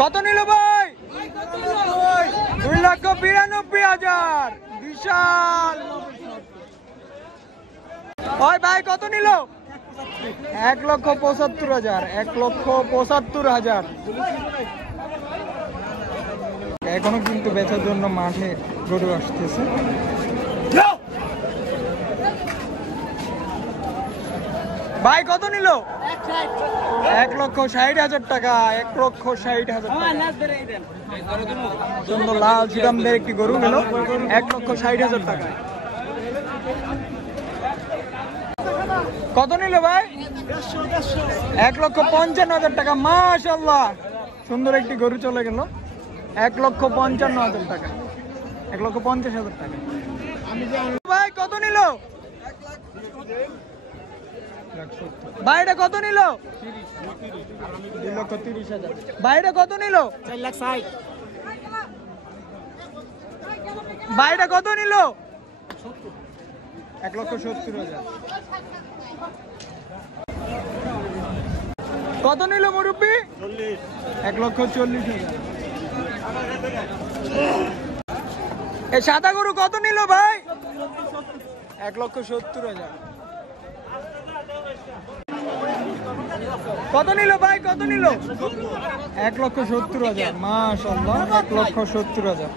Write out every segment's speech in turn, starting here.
কত নিল ভাই? 2,92,000। বিশাল। ওই ভাই কত নিল? 1,75,000। 1,75,000। এখনো কিন্তু বেচার জন্য মাঠে গরু আসতেছে। ভাই কত নিল? 1,60,000 টাকা। 1,60,000 সুন্দর লাল চিরামদের একটি গরু নিল 1,60,000 টাকা। কত নিল ভাই? 1,55,000 টাকা। মাশাআল্লাহ, সুন্দর একটি গরু চলে গেল 1,55,000 টাকা। 1,50,000 টাকা। ভাই কত নিল? বাইরে কত নিল? 2,30,000। বাইরে কত নিল? 4,60,000। বাইরে কত নিল? 1,70,000। কত নিল মুরব্বী? 1,40,000। এই সাদা গরু কত নিল ভাই? 1,70,000। কত নিল ভাই? কত নিল? 1,70,000। মাশাআল্লাহ, 1,70,000।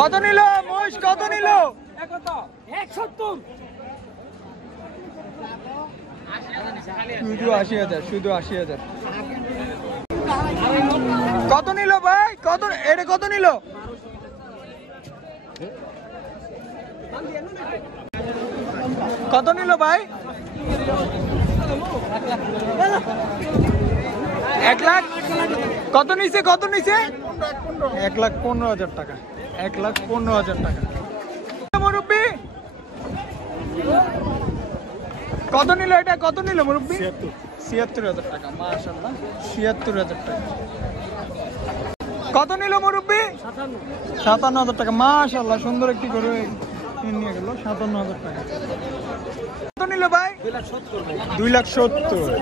কত নিল মহিষ? কত নিল? 170। শুধু 80,000। শুধু 80,000। কত নিল ভাই? কত? এটা কত নিল? কত নিল ভাই? 1 লাখ। কত নিছে? কত নিছে? 1,15,000 টাকা। 1,15,000 টাকা। মুরব্বী কত নিল? এটা কত নিল মুরব্বী? 76,000 টাকা। মাশাআল্লাহ, 76,000 টাকা। কত নিল মুরব্বী? 57,000 টাকা। মাশাআল্লাহ, সুন্দর একটি গরু নিয়ে গেল 57,000 টাকা। কত নিল ভাই? 2,70,000।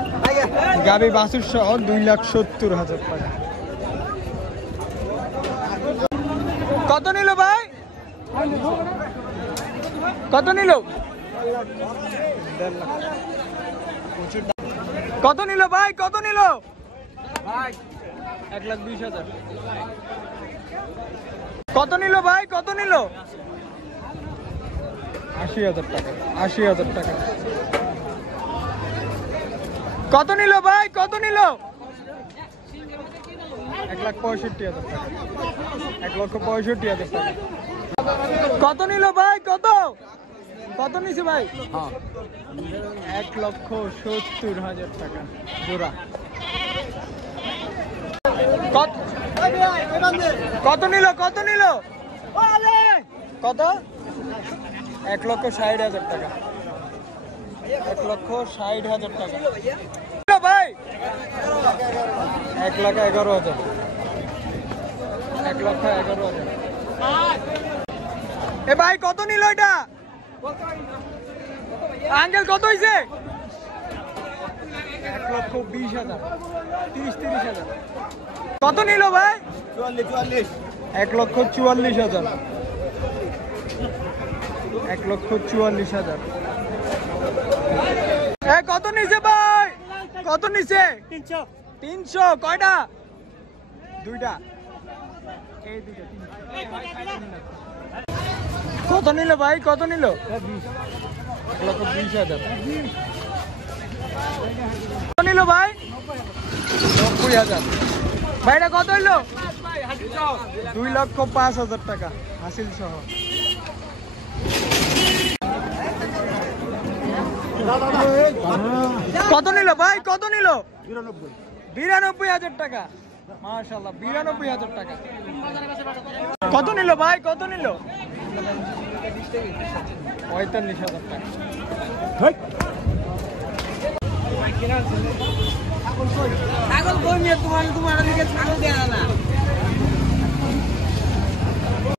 গাবি বাছুর সহ 2,70,000 টাকা। কত নিল ভাই? কত নিল? কত নিল ভাই? কত নিল? 1,20,000। কত নিল ভাই? কত নিল? 80,000 টাকা। 80,000 টাকা। কত নিল ভাই? কত নিল? 1,65,000 টাকা। 1,65,000 টাকা। কত নিল ভাই? কত? কত নিছে ভাই? 1,70,000 টাকা জোড়া। কত নিল? কত নিল? কত? 1,60,000 টাকা। 1,60,000 টাকা ভাই। 1,11,000। 1,11,000। এ ভাই কত নিল এটা? আঙ্কেল কত হয়েছে? 1,20,000। 30,000। কত নিল ভাই? 1,44,000। 1,44,000। কত নিছে ভাই? কত নিছে? 300। কয়টা? দুইটা। এই দুইটা। কত নিল ভাই? কত নিল? 1,20,000। কত নিল ভাই? 90,000। ভাইটা কত হইলো? 2,05,000 টাকা হাসিল সহ। কত নিল ভাই? কত নিল? 92,000 টাকা। মাশাআল্লাহ, 92,000 টাকা। কত নিল ভাই? কত নিল? 45,000 টাকা। ছাগল কই নিয়ে তোমার দিকে ছাগল দেয়া না।